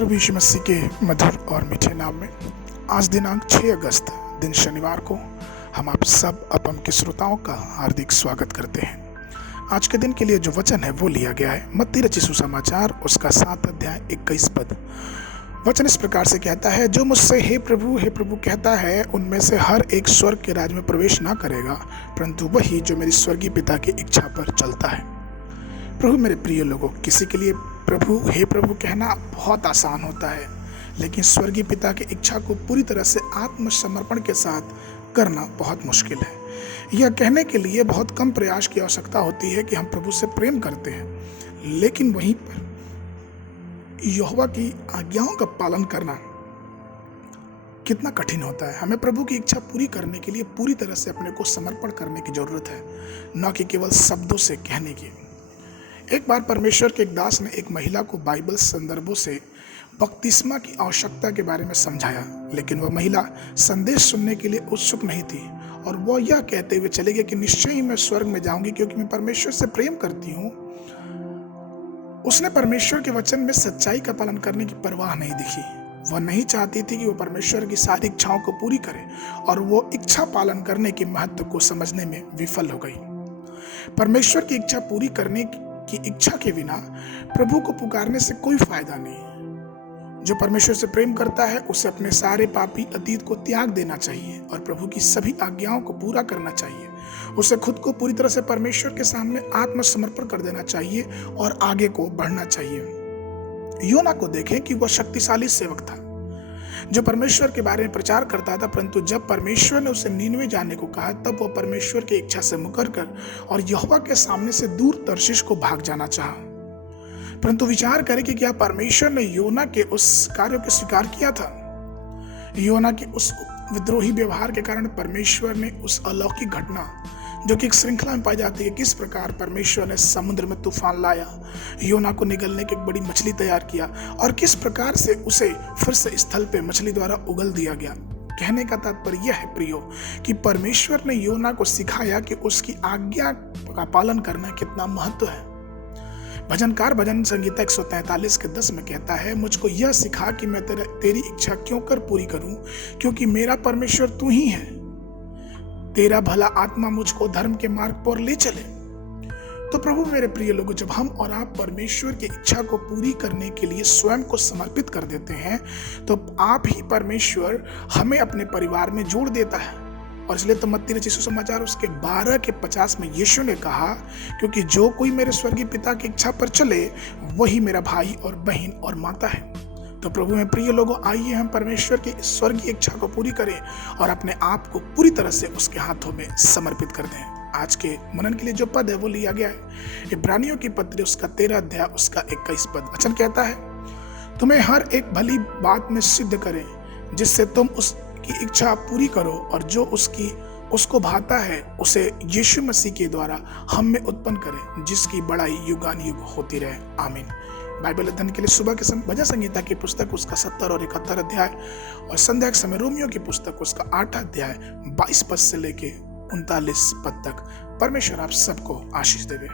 प्रभु यीशु मसीह के मधुर और मीठे नाम में आज दिनांक 6 अगस्त दिन शनिवार को हम आप सब अपम के श्रोताओं का हार्दिक स्वागत करते हैं। आज के दिन के लिए जो वचन है वो लिया गया है मत्ती रचित सुसमाचार उसका 7 अध्याय 21 पद। वचन इस प्रकार से कहता है, जो मुझसे हे प्रभु कहता है उनमें से हर एक स्वर्ग के राज्य में प्रवेश ना करेगा, परंतु वही जो मेरी स्वर्गीय पिता की इच्छा पर चलता है। प्रभु मेरे प्रिय लोगों, किसी के लिए हे प्रभु कहना बहुत आसान होता है, लेकिन स्वर्गीय पिता की इच्छा को पूरी तरह से आत्मसमर्पण के साथ करना बहुत मुश्किल है। यह कहने के लिए बहुत कम प्रयास की आवश्यकता होती है कि हम प्रभु से प्रेम करते हैं, लेकिन वहीं पर यहोवा की आज्ञाओं का पालन करना कितना कठिन होता है। हमें प्रभु की इच्छा पूरी करने के लिए पूरी तरह से अपने को समर्पण करने की जरूरत है, न कि केवल शब्दों से कहने की। एक बार परमेश्वर के एक दास ने एक महिला को बाइबल संदर्भों से बपतिस्मा की आवश्यकता के बारे में समझाया, लेकिन वह महिला संदेश सुनने के लिए उत्सुक नहीं थी और वह यह कहते हुए चली गई कि निश्चय ही मैं स्वर्ग में जाऊंगी क्योंकि मैं परमेश्वर से प्रेम करती हूँ। उसने परमेश्वर के वचन में सच्चाई का पालन करने की परवाह नहीं दिखी। वह नहीं चाहती थी कि वो परमेश्वर की सारी इच्छाओं को पूरी करे और वो इच्छा पालन करने के महत्व को समझने में विफल हो गई। परमेश्वर की इच्छा पूरी करने की इच्छा के बिना प्रभु को पुकारने से कोई फायदा नहीं। जो परमेश्वर से प्रेम करता है उसे अपने सारे पापी अतीत को त्याग देना चाहिए और प्रभु की सभी आज्ञाओं को पूरा करना चाहिए। उसे खुद को पूरी तरह से परमेश्वर के सामने आत्मसमर्पण कर देना चाहिए और आगे को बढ़ना चाहिए। योना को देखें कि वह शक्तिशाली सेवक था जो परमेश्वर के बारे में प्रचार करता था, परंतु जब परमेश्वर ने उसे नीनवे जाने को कहा तब वह परमेश्वर की इच्छा से मुकर कर और यहोवा के सामने से दूर तर्शीश को भाग जाना चाहा। परंतु विचार करें कि क्या परमेश्वर ने योना के उस कार्य को स्वीकार किया था? योना के उस विद्रोही व्यवहार के कारण परमेश्वर ने उस अलौकिक घटना जो कि एक श्रृंखला में पाई जाती है, किस प्रकार परमेश्वर ने समुद्र में तूफान लाया, योना को निगलने की एक बड़ी मछली तैयार किया और किस प्रकार से उसे फिर से स्थल पे मछली द्वारा उगल दिया गया। कहने का तात्पर्य यह है प्रियो कि परमेश्वर ने योना को सिखाया कि उसकी आज्ञा का पालन करना कितना महत्व है। भजनकार भजन संगीता 143 के 10 में कहता है, मुझको यह सिखा कि मैं तेरी इच्छा क्यों कर पूरी करूं, क्योंकि मेरा परमेश्वर तू ही है। तेरा भला आत्मा मुझको धर्म के मार्ग पर ले चले। तो प्रभु मेरे प्रिय लोगों, जब हम और आप परमेश्वर की इच्छा को पूरी करने के लिए स्वयं को समर्पित कर देते हैं तो आप ही परमेश्वर हमें अपने परिवार में जोड़ देता है। और इसलिए तो मत्ती रचित सुसमाचार उसके 12 के 50 में यीशु ने कहा, क्योंकि जो कोई मेरे स्वर्गीय पिता की इच्छा पर चले वही मेरा भाई और बहन और माता है। तो प्रभु में प्रिय लोगों, आइए हम परमेश्वर की स्वर्गीय इच्छा को पूरी करें और अपने आप को पूरी तरह से उसके हाथों में समर्पित कर दें। आज के मनन के लिए जो पद है वो लिया गया है इब्रानियों की पत्री उसका 13 अध्याय उसका 21 पद। वचन कहता है, तुम्हें हर एक भली बात में सिद्ध करें जिससे तुम उसकी इच्छा पूरी करो और जो उसको भाता है उसे यीशु मसीह के द्वारा हम में उत्पन्न करे, जिसकी बड़ाई युगानुयुग होती रहे। आमीन। बाइबल अध्ययन के लिए सुबह के समय भजन संगीता की पुस्तक उसका 70 और 71 अध्याय और संध्या के समय रोमियो की पुस्तक उसका 8 अध्याय 22 पद से लेके 39 पद तक। परमेश्वर आप सबको आशीष देवे।